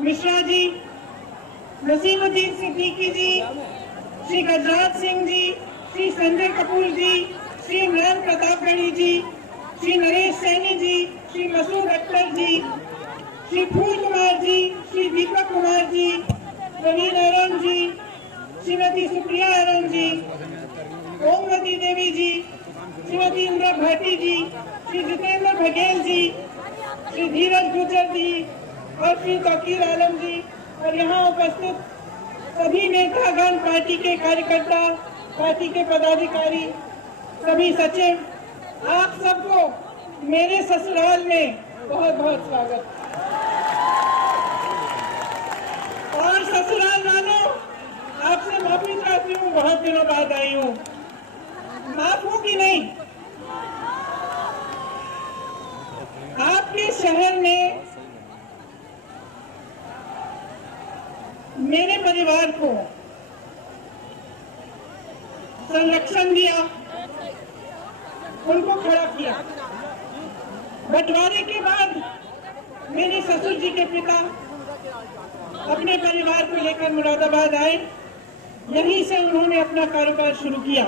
मिश्रा जी, नसीमुद्दीन सिद्दीकी जी, श्री गजराज सिंह जी, श्री संजय कपूर जी, श्री इमरान प्रतापगढ़ी जी, श्री नरेश सैनी जी, श्री मसूद अख्तर जी, श्री फूल कुमार जी, श्री दीपक कुमार जी, प्रवीण अरुण जी, श्रीमती सुप्रिया अरुण जी, ओमवती देवी जी, श्रीमती इंदिरा भाटी जी, श्री जितेंद्र बघेल जी, श्री धीरज गुर्जर जी और श्री तौकीर आलम जी और यहाँ उपस्थित सभी नेतागण, पार्टी के कार्यकर्ता, पार्टी के पदाधिकारी, सभी सचिव, आप सबको मेरे ससुराल में बहुत बहुत स्वागत। और ससुराल वालों, आपसे माफी चाहती हूँ, बहुत दिनों बाद आई हूँ, माफ हो कि नहीं? आपके शहर में मेरे परिवार को संरक्षण दिया, उनको खड़ा किया। बंटवारे के बाद मेरे ससुर जी के पिता अपने परिवार को लेकर मुरादाबाद आए। यहीं से उन्होंने अपना कारोबार शुरू किया।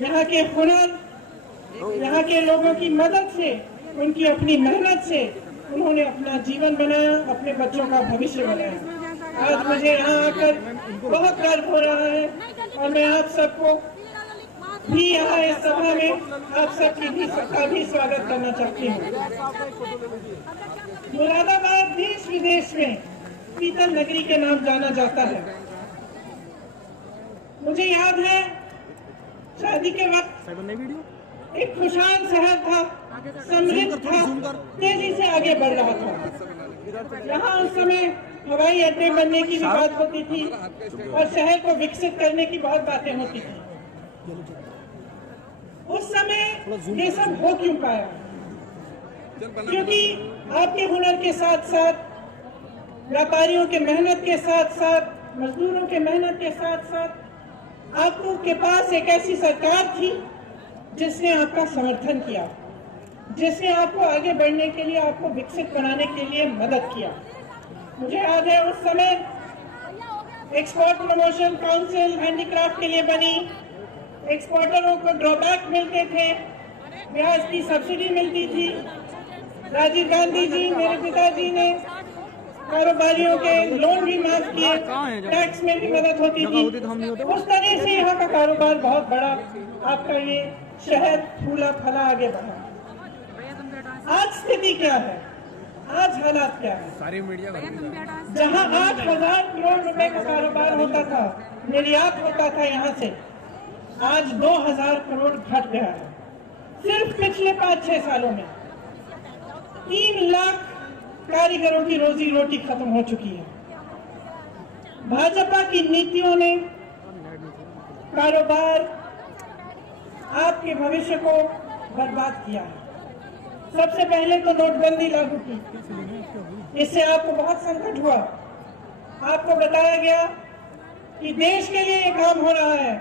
यहाँ के हुनर, यहाँ के लोगों की मदद से, उनकी अपनी मेहनत से उन्होंने अपना जीवन बनाया, अपने बच्चों का भविष्य बनाया। आज मुझे यहाँ आकर बहुत गर्व हो रहा है और मैं आप सबको भी यहाँ इस सभा में आप सबकी भी स्वागत करना चाहती हूँ। मुरादाबाद देश विदेश में पीतल नगरी के नाम जाना जाता है। मुझे याद है शादी के वक्त एक खुशहाल शहर था, समृद्ध था, तेजी से आगे बढ़ रहा था। यहाँ उस समय हवाई अड्डे बनने की भी बात होती थी और शहर को विकसित करने की बहुत बातें होती थी। उस समय ये सब हो क्यों पाया? क्योंकि आपके हुनर के साथ साथ, व्यापारियों के मेहनत के साथ साथ, मजदूरों के मेहनत के साथ साथ आपको के पास एक ऐसी सरकार थी जिसने आपका समर्थन किया, जिसने आपको आगे बढ़ने के लिए, आपको विकसित बनाने के लिए मदद किया। मुझे याद है उस समय एक्सपोर्ट प्रमोशन काउंसिल हैंडीक्राफ्ट के लिए बनी। एक्सपोर्टरों को ड्रॉबैक मिलते थे, ब्याज की सब्सिडी मिलती थी। राजीव गांधी जी, मेरे पिताजी ने कारोबारियों के लोन भी माफ किए, टैक्स में भी मदद होती थी। उस तरह से यहाँ का कारोबार बहुत बड़ा, आपका ये शहर फूला फला आगे बढ़ा। आज स्थिति क्या है? आज हालात क्या है? जहाँ 8,000 करोड़ रुपए का कारोबार होता था, निर्यात होता था यहाँ से, आज 2,000 करोड़ घट गया है। सिर्फ पिछले 5-6 सालों में 3 लाख कारीगरों की रोजी रोटी खत्म हो चुकी है। भाजपा की नीतियों ने कारोबार, आपके भविष्य को बर्बाद किया है। सबसे पहले तो नोटबंदी लागू की, इससे आपको बहुत संकट हुआ। आपको बताया गया कि देश के लिए ये काम हो रहा है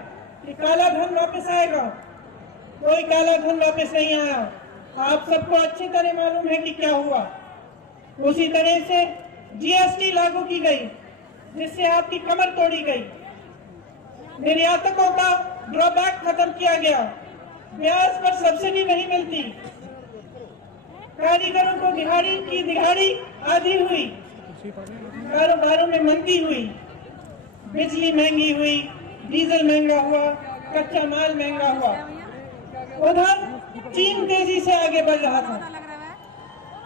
कि काला धन वापस आएगा। कोई काला धन वापस नहीं आया। आप सबको अच्छी तरह मालूम है कि क्या हुआ। उसी तरह से जीएसटी लागू की गई, जिससे आपकी कमर तोड़ी गई। निर्यातकों का ड्रॉबैक खत्म किया गया, ब्याज पर सब्सिडी नहीं मिलती। कारीगरों को दिहाड़ी आधी हुई, कारोबारों में मंदी हुई, बिजली महंगी हुई, डीजल महंगा हुआ, कच्चा माल महंगा हुआ। उधर चीन तेजी से आगे बढ़ रहा था।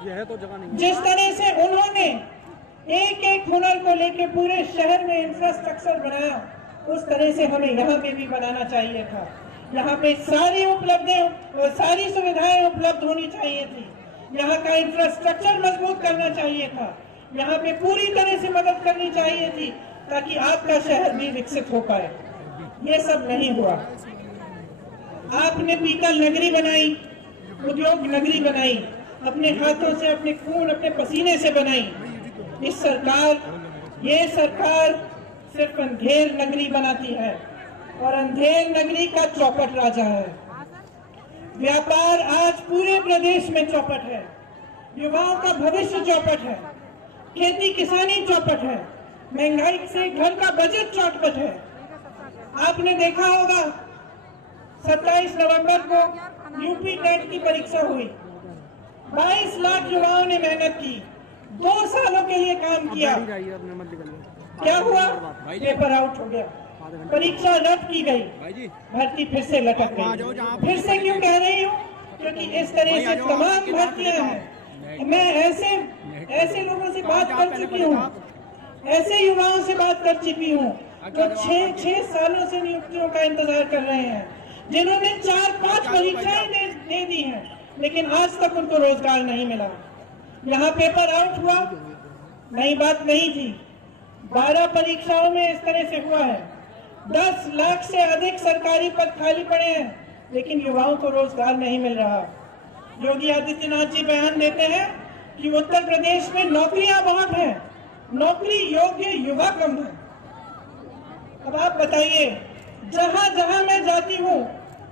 जिस तरह से उन्होंने एक एक हुनर को लेकर पूरे शहर में इंफ्रास्ट्रक्चर बनाया, उस तरह से हमें यहाँ पे भी बनाना चाहिए था। यहाँ पे सारी सारी सुविधाएं उपलब्ध होनी चाहिए थी। यहाँ का इंफ्रास्ट्रक्चर मजबूत करना चाहिए था। यहाँ पे पूरी तरह से मदद करनी चाहिए थी ताकि आपका शहर भी विकसित हो पाए। ये सब नहीं हुआ। आपने पीतल नगरी बनाई, उद्योग नगरी बनाई, अपने हाथों से, अपने खून, अपने पसीने से बनाई। ये सरकार सिर्फ अंधेर नगरी बनाती है और अंधेर नगरी का चौपट राजा है। व्यापार आज पूरे प्रदेश में चौपट है, युवाओं का भविष्य चौपट है। खेती किसानी चौपट है, महंगाई से घर का बजट चौपट है। आपने देखा होगा 27 नवंबर को यूपी टेट की परीक्षा हुई, 22 लाख युवाओं ने मेहनत की, 2 सालों के लिए काम किया। क्या हुआ? पेपर आउट हो गया, परीक्षा रद्द की गई, भर्ती फिर से लटक गई। फिर से क्यों कह रही हूँ? क्योंकि इस तरह से तमाम भर्तियां हैं। मैं ऐसे लोगों से बात कर चुकी हूँ, ऐसे युवाओं से बात कर चुकी हूँ जो 6 सालों से नियुक्तियों का इंतजार कर रहे हैं, जिन्होंने 4-5 परीक्षाएं दे दी हैं, लेकिन आज तक उनको रोजगार नहीं मिला। यहाँ पेपर आउट हुआ, नई बात नहीं थी। 12 परीक्षाओं में इस तरह से हुआ है। 10 लाख से अधिक सरकारी पद खाली पड़े हैं, लेकिन युवाओं को रोजगार नहीं मिल रहा। योगी आदित्यनाथ जी बयान देते हैं कि उत्तर प्रदेश में नौकरियां बहुत हैं, नौकरी योग्य युवा कम है। अब आप बताइए, जहां जहां मैं जाती हूँ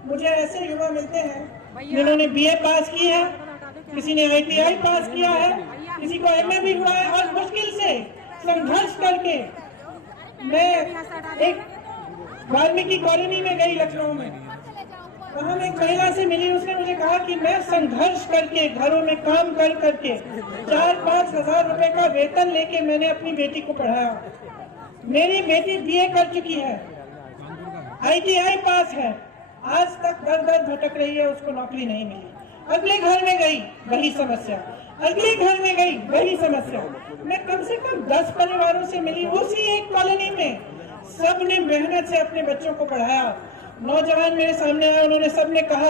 मुझे ऐसे युवा मिलते हैं जिन्होंने बीए पास की है, किसी ने ITI पास किया है, किसी को MA भी हुआ है, और मुश्किल से संघर्ष करके मैं एक वाल्मीकि कॉलोनी में गई लखनऊ में, वहां मैं एक महिला से मिली। उसने मुझे कहा कि मैं संघर्ष करके घरों में काम कर करके 4-5 हजार रुपए का वेतन लेके मैंने अपनी बेटी को पढ़ाया। मेरी बेटी BA कर चुकी है, ITI पास है, आज तक दर भटक रही है, उसको नौकरी नहीं मिली। अगले घर में गई, वही समस्या, अगले घर में गई, वही समस्या। मैं कम से कम 10 परिवारों से मिली उसी एक कॉलोनी में, सबने मेहनत से अपने बच्चों को पढ़ाया। नौजवान मेरे सामने आए, उन्होंने सबने कहा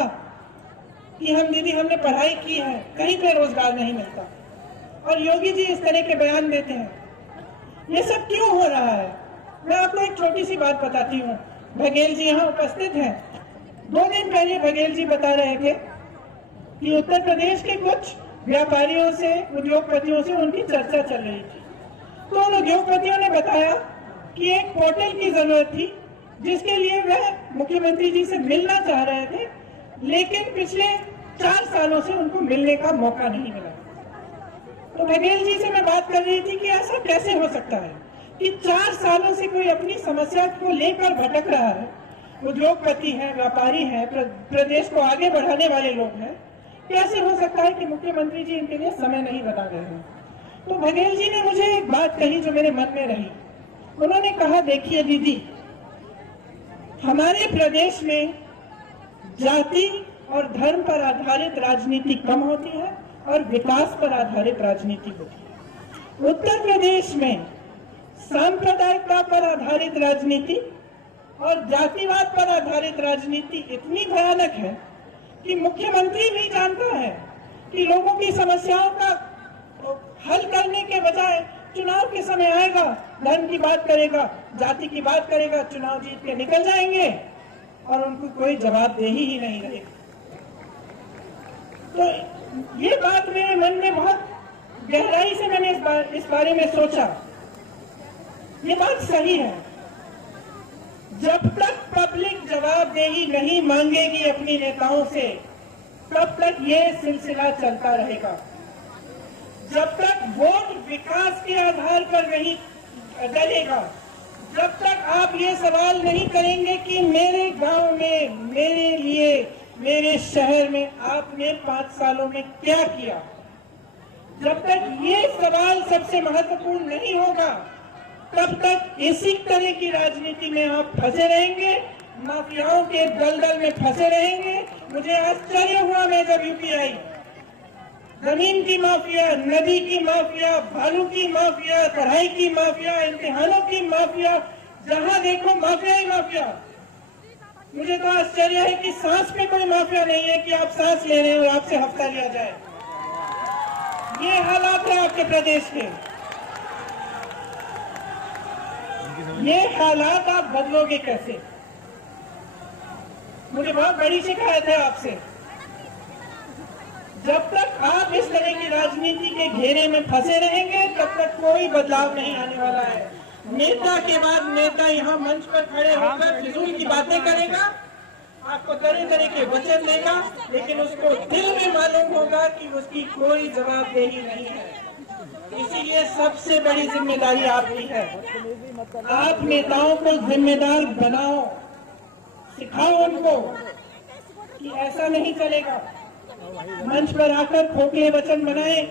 कि हम दीदी हमने पढ़ाई की है, कहीं पे रोजगार नहीं मिलता। और योगी जी इस तरह के बयान देते हैं। ये सब क्यों हो रहा है? मैं आपको एक छोटी सी बात बताती हूँ। बघेल जी यहाँ उपस्थित हैं। 2 दिन पहले बघेल जी बता रहे थे कि उत्तर प्रदेश के कुछ व्यापारियों से, उद्योगपतियों से उनकी चर्चा चल रही थी। तो उन उद्योगपतियों ने बताया कि एक पोर्टल की जरूरत थी, जिसके लिए वह मुख्यमंत्री जी से मिलना चाह रहे थे, लेकिन पिछले 4 सालों से उनको मिलने का मौका नहीं मिला। तो बघेल जी से मैं बात कर रही थी कि ऐसा कैसे हो सकता है कि 4 सालों से कोई अपनी समस्या को लेकर भटक रहा है। उद्योगपति है, व्यापारी है, प्रदेश को आगे बढ़ाने वाले लोग हैं, कैसे हो सकता है कि मुख्यमंत्री जी इनके लिए समय नहीं बता रहे हैं? तो बघेल जी ने मुझे एक बात कही जो मेरे मन में रही। उन्होंने कहा, देखिए दीदी, हमारे प्रदेश में जाति और धर्म पर आधारित राजनीति कम होती है और विकास पर आधारित राजनीति होती है। उत्तर प्रदेश में सांप्रदायिकता पर आधारित राजनीति और जातिवाद पर आधारित राजनीति इतनी भयानक है कि मुख्यमंत्री भी जानता है कि लोगों की समस्याओं का हल करने के बजाय चुनाव के समय आएगा, धर्म की बात करेगा, जाति की बात करेगा, चुनाव जीत के निकल जाएंगे और उनको कोई जवाबदेही ही नहीं रहेगी। तो ये बात मेरे मन में बहुत गहराई से मैंने इस बारे में सोचा। ये बात सही है। जब तक पब्लिक जवाबदेही नहीं मांगेगी अपनी नेताओं से, तब तक ये सिलसिला चलता रहेगा। जब तक वोट विकास के आधार पर नहीं डलेगा, जब तक आप ये सवाल नहीं करेंगे कि मेरे गांव में, मेरे लिए, मेरे शहर में आपने 5 सालों में क्या किया, जब तक ये सवाल सबसे महत्वपूर्ण नहीं होगा, तब तक इसी तरह की राजनीति में आप फंसे रहेंगे, माफियाओं के दलदल में फंसे रहेंगे। मुझे आश्चर्य हुआ, मैं जब यूपी आई, जमीन की माफिया, नदी की माफिया, बालू की माफिया, पढ़ाई की माफिया, इम्तिहानों की माफिया, जहां देखो माफिया ही माफिया। मुझे तो आश्चर्य है कि सांस पे कोई माफिया नहीं है कि आप सांस ले रहे हैं और आपसे हफ्ता लिया जाए। ये हालात है आपके प्रदेश के। ये हालात आप बदलोगे कैसे? मुझे बहुत बड़ी शिकायत है आपसे। जब तक आप इस तरह की राजनीति के घेरे में फंसे रहेंगे, तब तक कोई बदलाव नहीं आने वाला है। नेता के बाद नेता यहाँ मंच पर खड़े होकर फिजूल की बातें करेगा, आपको तरह तरह के वचन देगा, लेकिन उसको दिल में मालूम होगा कि उसकी कोई जवाबदेही नहीं है। इसीलिए सबसे बड़ी जिम्मेदारी आपकी है। आप नेताओं को जिम्मेदार बनाओ, सिखाओ उनको कि ऐसा नहीं चलेगा। मंच पर आकर खोखले वचन बनाए,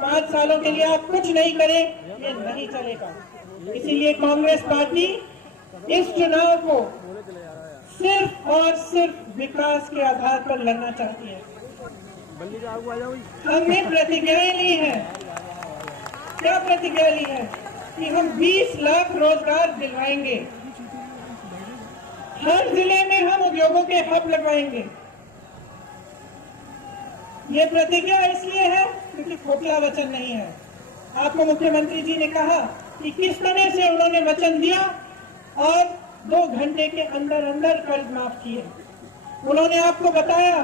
5 सालों के लिए आप कुछ नहीं करें, ये नहीं चलेगा। इसीलिए कांग्रेस पार्टी इस चुनाव को सिर्फ और सिर्फ विकास के आधार पर लड़ना चाहती है। हमने प्रतिज्ञाएं ली है। क्या प्रतिज्ञा ली है? कि हम 20 लाख रोजगार दिलवाएंगे, हर जिले में हम उद्योगों के हब लगवाएंगे। ये प्रतिज्ञा इसलिए है क्योंकि खोखला वचन नहीं है। आपको मुख्यमंत्री जी ने कहा कि किस तरह से उन्होंने वचन दिया और 2 घंटे के अंदर अंदर कर्ज माफ किए। उन्होंने आपको बताया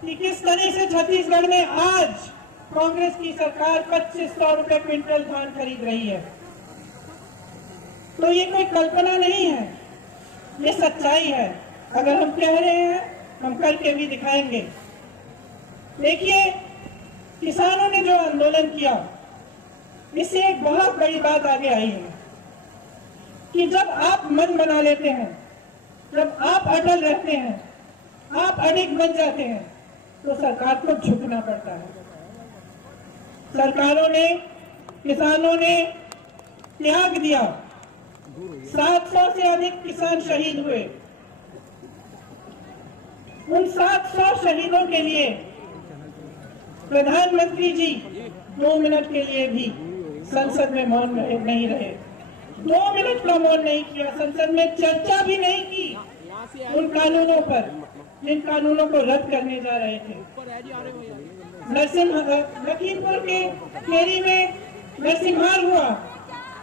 कि किस तरह से छत्तीसगढ़ में आज कांग्रेस की सरकार 2500 रुपए क्विंटल धान खरीद रही है। तो ये कोई कल्पना नहीं है, ये सच्चाई है। अगर हम कह रहे हैं, हम करके भी दिखाएंगे। देखिए, किसानों ने जो आंदोलन किया, इससे एक बहुत बड़ी बात आगे आई है कि जब आप मन बना लेते हैं, जब आप अटल रहते हैं, आप अडिग बन जाते हैं, तो सरकार को झुकना पड़ता है। सरकारों ने, किसानों ने त्याग दिया। 700 से अधिक किसान शहीद हुए। उन 700 शहीदों के लिए प्रधानमंत्री जी 2 मिनट के लिए भी संसद में मौन नहीं रहे। 2 मिनट का मौन नहीं किया। संसद में चर्चा भी नहीं की उन कानूनों पर जिन कानूनों को रद्द करने जा रहे थे। लखीमपुर के केरी में नरसिंहार हुआ।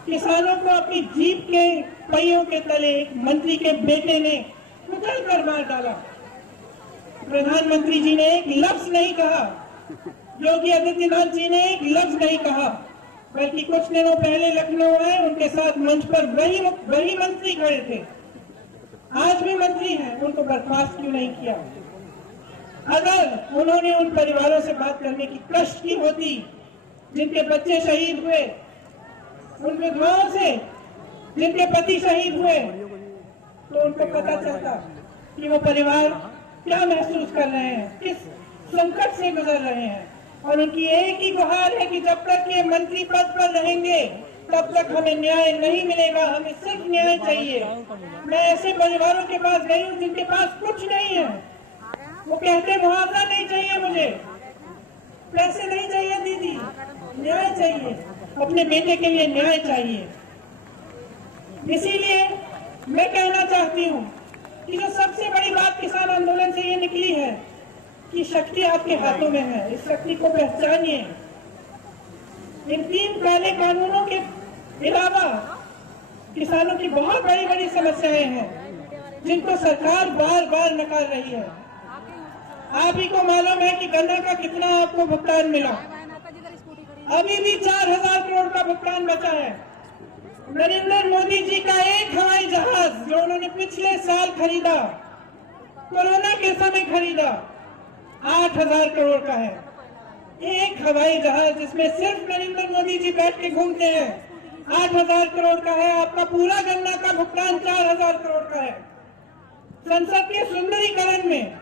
किसानों को अपनी जीप के पहियों के तले मंत्री के बेटे ने कुचल कर मार डाला। प्रधानमंत्री जी ने एक लफ्ज नहीं कहा, योगी आदित्यनाथ जी ने एक लफ्ज नहीं कहा, बल्कि कुछ दिनों पहले लखनऊ में उनके साथ मंच पर वही मंत्री खड़े थे, आज भी मंत्री हैं, उनको बर्खास्त क्यों नहीं किया? अगर उन्होंने उन परिवारों से बात करने की कष्ट की होती जिनके बच्चे शहीद हुए, उन विधवाओं से जिनके पति शहीद हुए, तो उनको पता चलता कि वो परिवार क्या महसूस कर रहे हैं, किस संकट से गुजर रहे हैं। और उनकी एक ही गुहार है कि जब तक ये मंत्री पद पर रहेंगे तब तक हमें न्याय नहीं मिलेगा, हमें सिर्फ न्याय चाहिए। मैं ऐसे परिवारों के पास गई हूँ जिनके पास कुछ नहीं है। वो कहते मुआवजा नहीं चाहिए, मुझे पैसे नहीं चाहिए दीदी, न्याय चाहिए, अपने बेटे के लिए न्याय चाहिए। इसीलिए मैं कहना चाहती हूँ कि जो सबसे बड़ी बात किसान आंदोलन से ये निकली है कि शक्ति आपके हाथों में है, इस शक्ति को पहचानिए। इन 3 काले कानूनों के अलावा किसानों की बहुत बड़ी बड़ी समस्याएं हैं जिनको सरकार बार बार नकार रही है। आप ही को मालूम है कि गन्ना का कितना आपको भुगतान मिला। अभी भी 4000 करोड़ का भुगतान बचा है। नरेंद्र मोदी जी का एक हवाई जहाज जो उन्होंने पिछले साल खरीदा, कोरोना के समय खरीदा, 8000 करोड़ का है। एक हवाई जहाज जिसमें सिर्फ नरेंद्र मोदी जी बैठ के घूमते हैं, 8000 करोड़ का है। आपका पूरा गन्ना का भुगतान 4000 करोड़ का है। संसद के सुंदरीकरण में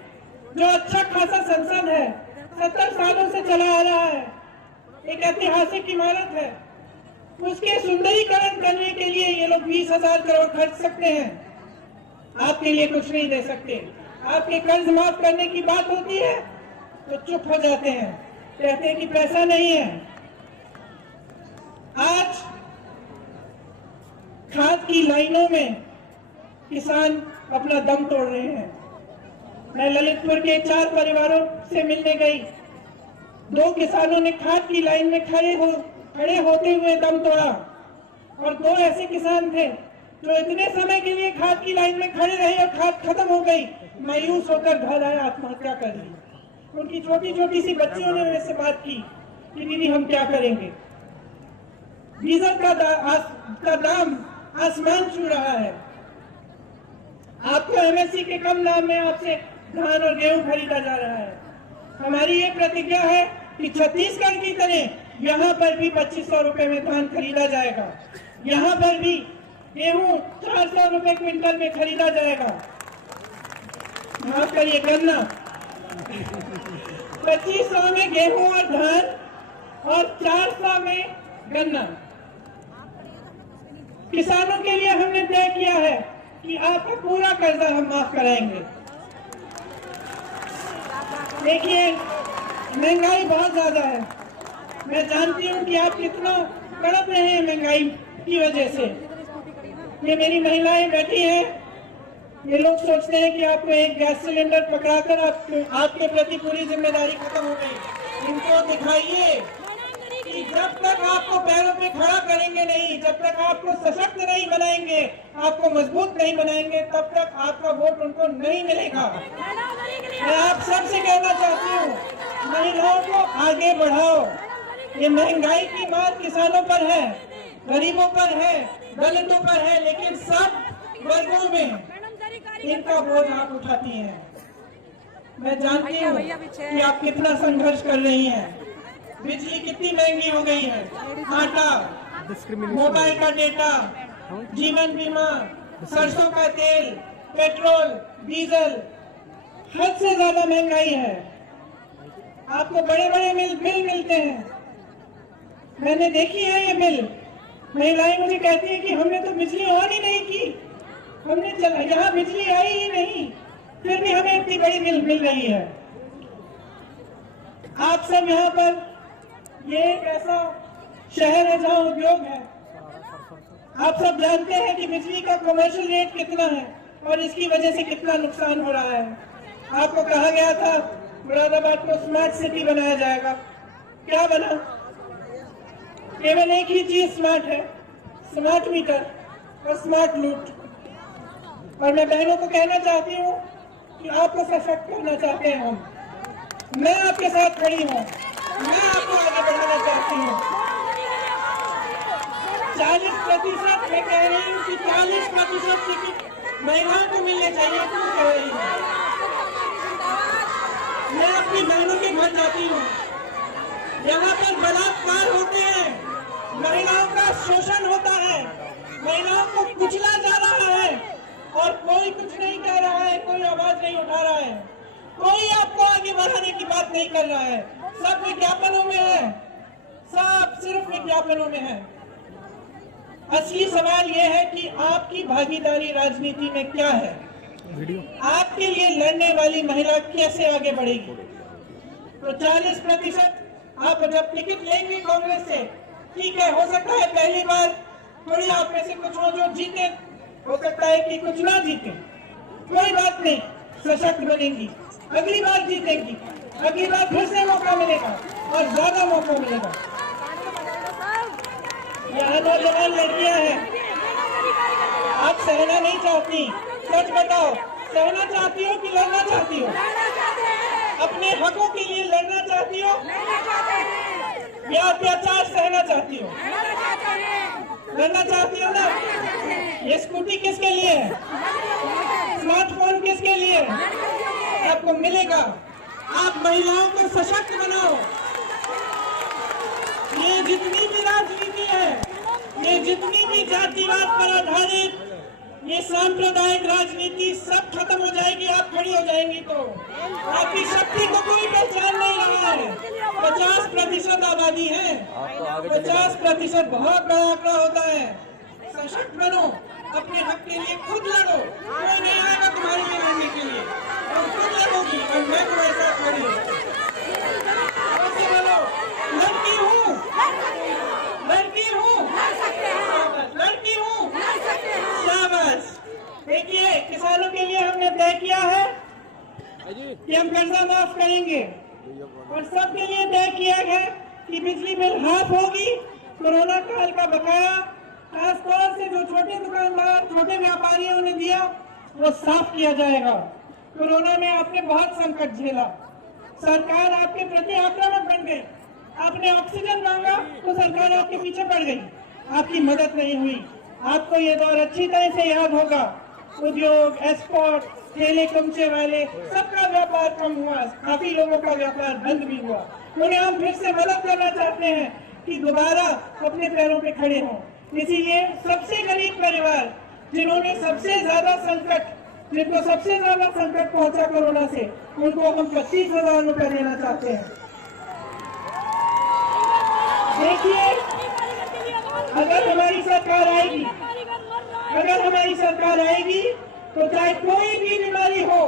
जो अच्छा खासा संसद है, 70 सालों से चला आ रहा है, एक ऐतिहासिक इमारत है, उसके सुंदरीकरण करने के लिए ये लोग 20,000 करोड़ खर्च सकते हैं। आपके लिए कुछ नहीं दे सकते। आपके कर्ज माफ करने की बात होती है तो चुप हो जाते हैं, कहते हैं कि पैसा नहीं है। आज खाद की लाइनों में किसान अपना दम तोड़ रहे हैं। मैं ललितपुर के 4 परिवारों से मिलने गई। 2 किसानों ने खाद की लाइन में खड़े होते हुए दम तोड़ा और 2 ऐसे किसान थे जो इतने समय के लिए खाद की लाइन में खड़े रहे और खाद खत्म हो गई, मायूस होकर घर आए, आत्महत्या कर ली। उनकी छोटी छोटी सी बच्चियों ने मेरे से बात की कि दीदी हम क्या करेंगे। डीजल का दाम आसमान छू रहा है। आपको एमएसपी के कम दाम में आपसे धान और गेहूं खरीदा जा रहा है। हमारी ये प्रतिज्ञा है कि छत्तीसगढ़ की तरह यहाँ पर भी 2500 रुपए में धान खरीदा जाएगा। यहाँ पर भी गेहूं 400 रुपए क्विंटल में खरीदा जाएगा। माफ करिए, गन्ना 2500 में गेहूं और धान और 400 में गन्ना। किसानों के लिए हमने तय किया है कि आपका पूरा कर्जा हम माफ कराएंगे। देखिए, महंगाई बहुत ज्यादा है। मैं जानती हूँ कि आप कितना तड़प रहे हैं महंगाई की वजह से। ये मेरी महिलाएं बैठी हैं, ये लोग सोचते हैं कि आपको एक गैस सिलेंडर पकड़ाकर आपके प्रति पूरी जिम्मेदारी खत्म हो गई। इनको दिखाइए कि जब तक आपको पैरों पे खड़ा करेंगे नहीं, जब तक आपको सशक्त नहीं बनाएंगे, आपको मजबूत नहीं बनाएंगे, तब तक आपका वोट उनको नहीं मिलेगा। मैं आप सबसे कहना चाहती हूँ, महिलाओं को आगे बढ़ाओ। ये महंगाई की मार किसानों पर है, गरीबों पर है, दलितों पर है, लेकिन सब वर्गों में इनका बोझ आप उठाती हैं। मैं जानती हूँ कि आप कितना संघर्ष कर रही हैं। बिजली कितनी महंगी हो गई है, आटा, मोबाइल का डेटा, जीवन बीमा, सरसों का तेल, पेट्रोल, डीजल, हद से ज्यादा महंगाई है। आपको बड़े बड़े बिल मिलते हैं। मैंने देखी है ये बिल। महिलाएं मुझे कहती है कि हमने तो बिजली ऑन ही नहीं की, हमने यहाँ बिजली आई ही नहीं, फिर भी हमें इतनी बड़ी बिल मिल रही है। आप सब यहाँ पर, ये एक ऐसा शहर है जहाँ उद्योग है। आप सब जानते हैं कि बिजली का कमर्शियल रेट कितना है और इसकी वजह से कितना नुकसान हो रहा है। आपको कहा गया था मुरादाबाद को स्मार्ट सिटी बनाया जाएगा, क्या बना? केवल एक ही चीज स्मार्ट है, स्मार्ट मीटर और स्मार्ट लूट। और मैं बहनों को कहना चाहती हूँ कि आपको सशक्त करना चाहते हैं हम। मैं आपके साथ खड़ी हूँ, मैं आपको आगे बढ़ाना चाहती हूँ। 40% मैं कह रही हूँ कि 40% टिकट महिलाओं को मिलने चाहिए। क्यों कह रही हूँ? मैं अपनी बहनों के घर जाती हूँ, यहाँ पर बलात्कार होते हैं, महिलाओं का शोषण होता है, महिलाओं को कुचला जा रहा है और कोई कुछ नहीं कह रहा है, कोई आवाज नहीं उठा रहा है, कोई आपको आगे बढ़ाने की बात नहीं कर रहा है। सब विज्ञापनों में है, सब सिर्फ विज्ञापनों में है। असली सवाल यह है कि आपकी भागीदारी राजनीति में क्या है? आपके लिए लड़ने वाली महिला कैसे आगे बढ़ेगी? तो 40% आप जब टिकट लेंगे कांग्रेस से, ठीक है, हो सकता है पहली बार थोड़ी आप में से कुछ हो जो जीते, हो सकता है कि कुछ ना जीते, कोई बात नहीं, सशक्त बनेंगी, अगली बार जीतेंगी, अगली बार फिर से मौका मिलेगा और ज्यादा मौका मिलेगा। यहाँ नौजवान लड़कियां हैं, आप सहना नहीं चाहती, सच बताओ, सहना चाहती हो कि लड़ना चाहती हो? अपने हकों के लिए लड़ना चाहती हो या अत्याचार सहना चाहती हो? लड़ना चाहती हो ना? ये स्कूटी किसके लिए है? स्मार्टफोन किसके लिए है? आपको मिलेगा। आप महिलाओं को सशक्त बनाओ। ये जितनी भी राजनीति है, ये जितनी भी जातिवाद पर आधारित ये सांप्रदायिक राजनीति सब खत्म हो जाएगी। आप खड़ी हो जाएंगी तो आपकी शक्ति को कोई पहचान नहीं रहा है। 50% आबादी है, 50% बहुत बड़ा आंकड़ा होता है। सशक्त बनो, अपने हक के लिए खुद लड़ो, कोई नहीं आएगा तुम्हारे लिए लड़ने के लिए, तुम खुद लड़ोगी और मैं तुम्हारे साथ खड़ी हूँ। लड़की हूँ, लड़की हूँ, लड़की हूँ, शाबाश। देखिए, किसानों के लिए हमने तय किया है कि हम कर्जा माफ करेंगे और सबके लिए तय किया है कि बिजली बिल हाफ होगी। कोरोना काल का बकाया खासतौर से जो छोटे दुकानदार, छोटे व्यापारियों ने दिया, वो साफ किया जाएगा। कोरोना में आपने बहुत संकट झेला, सरकार आपके प्रति आक्रामक बन गई, आपने ऑक्सीजन मांगा तो सरकार आपके पीछे पड़ गई, आपकी मदद नहीं हुई। आपको ये दौर अच्छी तरह से याद होगा। उद्योग, एक्सपोर्ट, ठेले कुमचे वाले, सबका व्यापार कम हुआ, काफी लोगों का व्यापार बंद भी हुआ। उन्हें हम फिर से मदद करना चाहते हैं। कि दोबारा अपने पैरों पे खड़े हों। इसीलिए सबसे गरीब परिवार जिन्होंने सबसे ज्यादा संकट, जिनको सबसे ज्यादा संकट पहुंचा कोरोना से, उनको हम 25,000 रुपए देना चाहते हैं। देखिए, अगर हमारी सरकार आएगी, तो चाहे कोई भी बीमारी हो,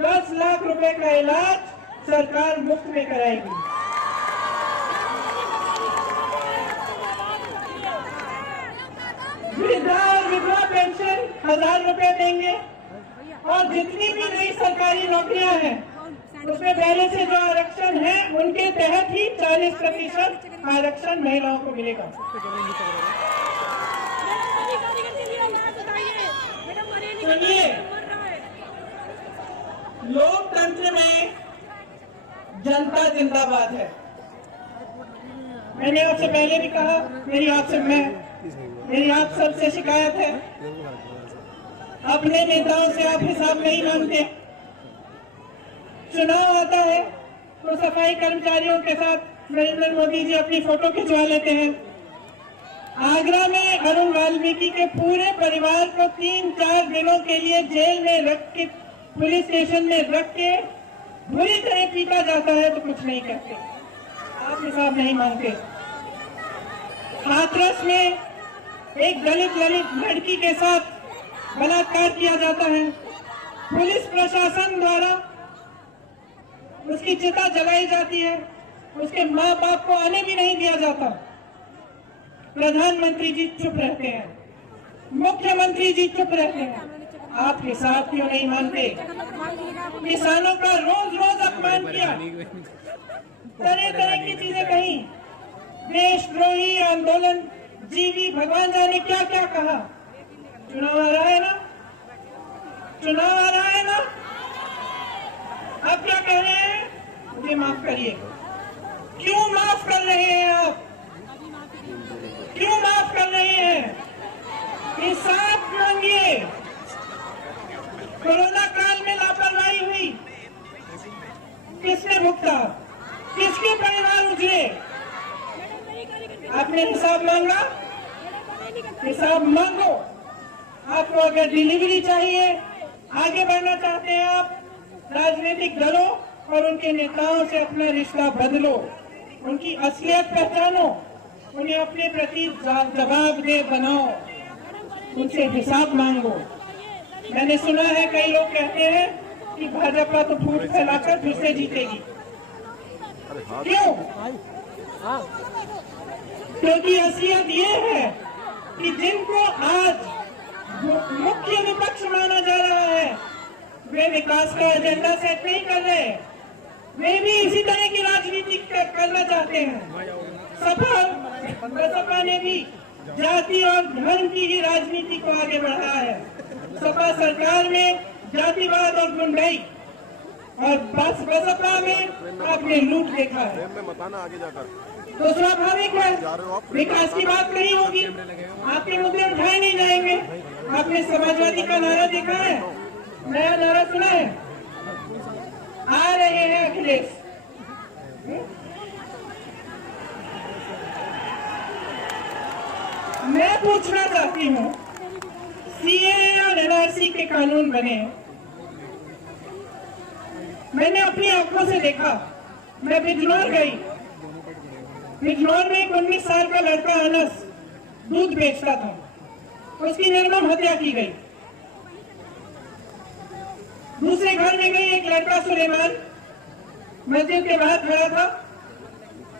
10 लाख रुपए का इलाज सरकार मुफ्त में कराएगी। वृद्धा और विधवा पेंशन 1,000 रुपए देंगे, और जितनी भी नई सरकारी नौकरियां हैं उसमें पहले से जो आरक्षण है उनके तहत ही 40% आरक्षण महिलाओं को मिलेगा। सुनिए, लोकतंत्र में जनता जिंदाबाद है। मैंने आपसे पहले भी कहा, मेरी आप सबसे शिकायत है, अपने नेताओं से आप हिसाब नहीं मांगते। चुनाव आता है तो सफाई कर्मचारियों के साथ नरेंद्र मोदी जी अपनी फोटो खिंचवा लेते हैं। आगरा में अरुण वाल्मीकि के पूरे परिवार को 3-4 दिनों के लिए जेल में रख के, पुलिस स्टेशन में रख के बुरी तरह पीटा जाता है तो कुछ नहीं करते, आप हिसाब नहीं मांगते। हाथरस में एक दलित लड़की के साथ बलात्कार किया जाता है, पुलिस प्रशासन द्वारा उसकी चिता जलाई जाती है, उसके माँ बाप को आने भी नहीं दिया जाता। प्रधानमंत्री जी चुप रहते हैं, मुख्यमंत्री जी चुप रहते हैं, आप हिसाब क्यों नहीं मानते? किसानों का रोज रोज अपमान किया, तरह तरह की चीजें कही, देशद्रोही आंदोलन जीवी भगवान जाने क्या क्या कहा। चुनाव आ रहा है ना, आप क्या कह रहे हैं? मुझे माफ करिए। क्यों माफ कर रहे हैं आप? क्यों माफ कर रहे हैं? हिसाब मांगिए। कोरोना काल में लापरवाही हुई, किसने भुगता? किसके परिवार उजड़े? आपने हिसाब मांगा? हिसाब मांगो। आपको अगर डिलीवरी चाहिए, आगे बढ़ना चाहते हैं आप, राजनीतिक दलों और उनके नेताओं से अपना रिश्ता बदलो, उनकी असलियत पहचानो, उन्हें अपने प्रति जवाबदेह बनाओ, उनसे हिसाब मांगो। मैंने सुना है कई लोग कहते हैं कि भाजपा तो फूट फैलाकर फिर से जीतेगी। क्यों? क्योंकि असलियत ये है कि जिनको आज मुख्य विपक्ष माना जा रहा है, वे विकास का एजेंडा सेट नहीं कर रहे, वे भी इसी तरह की राजनीति करना चाहते हैं। सपा ने भी जाति और धर्म की ही राजनीति को आगे बढ़ाया है। सपा सरकार में जातिवाद और गुंडाई, और बसपा में आपने लूट देखा है। तो स्वाभाविक है विकास की बात नहीं होगी, आपके मुद्दे उठाए नहीं जाएंगे। आपने समाजवादी का नारा देखा है, नया नारा सुना है, आ रहे हैं अखिलेश। मैं पूछना चाहती हूँ, सीएए और एनआरसी के कानून बने, मैंने अपनी आंखों से देखा। मैं बिजनौर गई, बिजनौर में एक 19 साल का लड़का अनस दूध बेचता था, उसकी निर्मम हत्या की गई। दूसरे घर में गई, एक लड़का सुलेमान मस्जिद के बाहर खड़ा था,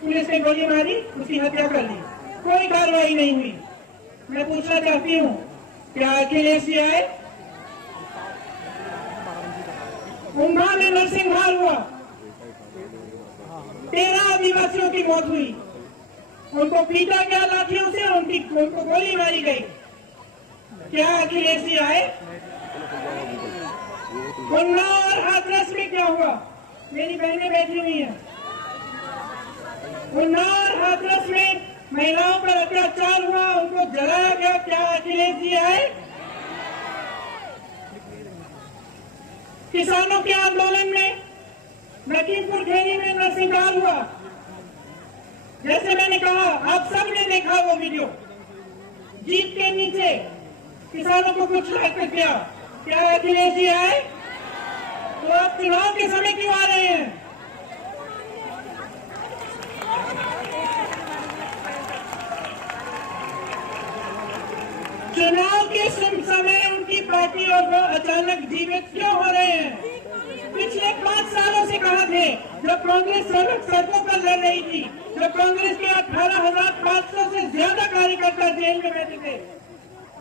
पुलिस ने गोली मारी, उसकी हत्या कर दी, कोई कार्रवाई नहीं हुई। मैं पूछना चाहती हूँ, क्या अखिलेश जी आए? उम्भा में नरसिंहार हुआ, 13 आदिवासियों की मौत हुई, उनको पीटा गया लाठियों से, उनको गोली मारी गई। क्या अखिलेश जी आए? उन्नाव और हाथरस में क्या हुआ? मेरी बहनें बैठी हुई हैं। उन्नाव और हाथरस में महिलाओं पर अत्याचार हुआ, उनको जलाया गया। क्या अखिलेश जी आए? किसानों के आंदोलन में लखीमपुर खीरी में नरसिंहार हुआ, जैसे मैंने कहा, आप सबने देखा वो वीडियो, जीप के नीचे किसानों को कुछ लाकर क्या अखिलेश जी आए? तो आप चुनाव के समय क्यों आ रहे हैं? चुनाव के समय उनकी पार्टी और वो अचानक जीवित क्यों हो रहे हैं? पिछले 5 सालों से कहा थे, जब कांग्रेस सड़कों पर लड़ रही थी, जब कांग्रेस के 18,500 से ज्यादा कार्यकर्ता जेल में बैठे थे,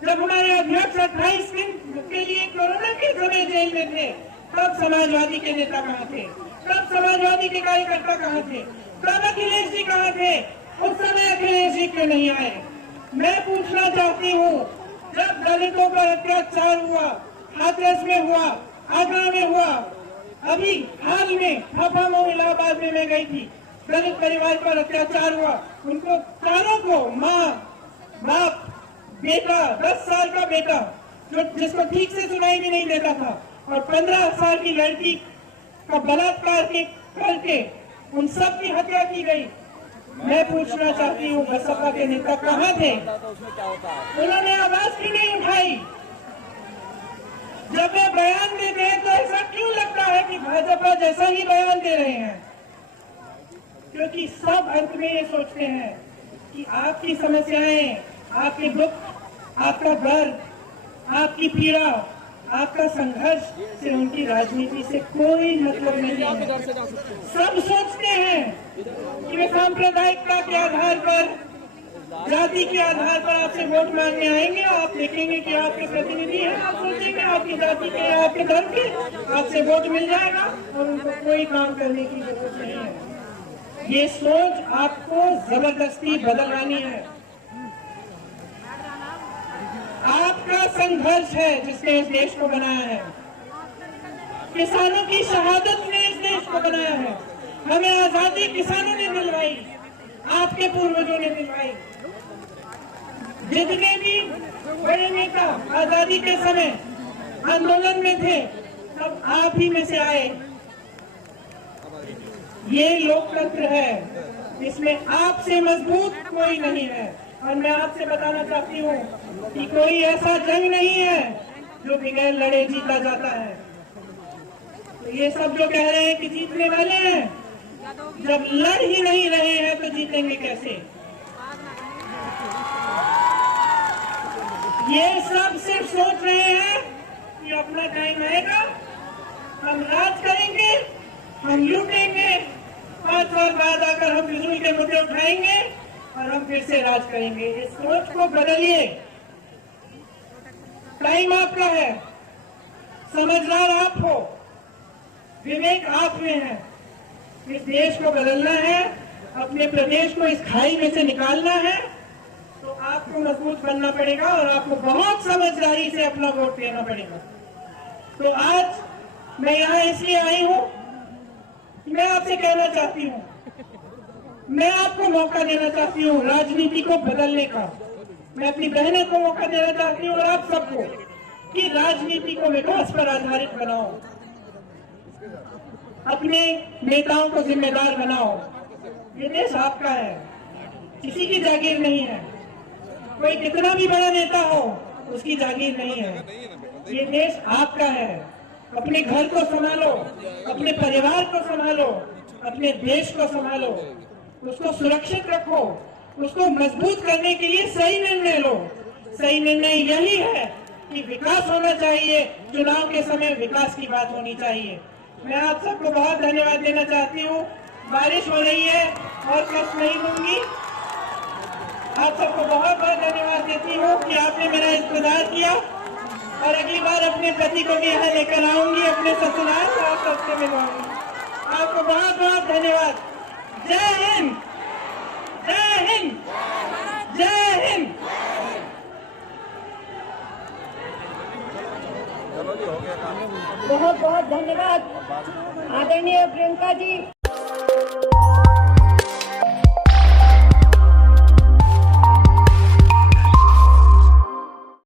जब हमारे अध्यक्ष 28 दिन के लिए कोरोना के समय जेल में थे, तब समाजवादी के नेता कहाँ थे? तब समाजवादी के कार्यकर्ता कहाँ थे? तब अखिलेश जी कहाँ थे? उस समय अखिलेश जी क्यों नहीं आए? मैं पूछना चाहती हूँ, जब दलितों पर अत्याचार हुआ, हाथरस में हुआ, आगरा में हुआ, अभी हाल में फाफामऊ इलाहाबाद में मैं गई थी, दलित परिवार पर अत्याचार हुआ, उनको चारों को माँ, बाप, बेटा, 10 साल का बेटा जो जिसको ठीक से सुनाई भी नहीं देता था, और 15 साल की लड़की का बलात्कार करके उन सब की हत्या की गई। मैं पूछना चाहती हूँ, बसपा के नेता कहाँ थे? उन्होंने आवाज क्यों नहीं उठाई? जब वे बयान देते हैं तो ऐसा क्यों लगता है कि भाजपा जैसा ही बयान दे रहे हैं? क्योंकि सब अंत में ये सोचते हैं कि आपकी समस्याएं, आपके दुख, आपका दर्द, आपकी पीड़ा, आपका संघर्ष से उनकी राजनीति से कोई मतलब नहीं है। सब सोचते हैं कि वे सांप्रदायिकता के आधार पर, जाति के आधार पर आपसे वोट मांगने आएंगे, आप देखेंगे कि आपके प्रतिनिधि हैं, आप सोचेंगे आपकी जाति के, आपके धर्म के, आपसे वोट मिल जाएगा और उनको कोई काम करने की जरूरत नहीं है। ये सोच आपको जबरदस्ती बदलवानी है। आपका संघर्ष है जिसने इस देश को बनाया है। किसानों की शहादत ने इस देश को बनाया है। हमें आजादी किसानों ने दिलवाई, आपके पूर्वजों ने दिलवाई। जितने भी बड़े नेता आजादी के समय आंदोलन में थे, सब आप ही में से आए। ये लोकतंत्र है, इसमें आपसे मजबूत कोई नहीं है। और मैं आपसे बताना चाहती हूँ कि कोई ऐसा जंग नहीं है जो बगैर लड़े जीता जाता है। तो ये सब जो कह रहे हैं कि जीतने वाले हैं, जब लड़ ही नहीं रहे हैं तो जीतेंगे कैसे? ये सब सिर्फ सोच रहे हैं कि अपना टाइम आएगा, हम राज करेंगे, हम लूटेंगे, 5 साल बाद आकर हम फिजूल के मुद्दे उठाएंगे और हम फिर से राज करेंगे। इस सोच को बदलिए। टाइम आपका है, समझदार आप हो, विवेक आप में है। इस देश को बदलना है, अपने प्रदेश को इस खाई में से निकालना है, तो आपको मजबूत बनना पड़ेगा और आपको बहुत समझदारी से अपना वोट देना पड़ेगा। तो आज मैं यहाँ इसलिए आई हूँ, मैं आपसे कहना चाहती हूँ, मैं आपको मौका देना चाहती हूँ राजनीति को बदलने का। मैं अपनी बहनों को मौका देना चाहती हूँ और आप सबको कि राजनीति को विकास पर आधारित बनाओ, अपने नेताओं को जिम्मेदार बनाओ। ये देश आपका है, किसी की जागीर नहीं है। कोई कितना भी बड़ा नेता हो, उसकी जागीर नहीं है। ये देश आपका है। अपने घर को संभालो, अपने परिवार को संभालो, अपने देश को संभालो, उसको सुरक्षित रखो, उसको मजबूत करने के लिए सही निर्णय लो। सही निर्णय यही है कि विकास होना चाहिए, चुनाव के समय विकास की बात होनी चाहिए। मैं आप सबको बहुत धन्यवाद देना चाहती हूँ। बारिश हो रही है और कष्ट नहीं दूंगी। आप सबको बहुत बहुत धन्यवाद देती हूँ कि आपने मेरा इंतजार किया, और अगली बार अपने पति को भी यहाँ लेकर आऊंगी, अपने ससुराल, तो आप सबसे मिलवाऊंगी। आपको बहुत बहुत धन्यवाद। जय हिंद, जय हिंद, जय हिंद। बहुत बहुत धन्यवाद आदरणीय प्रियंका जी।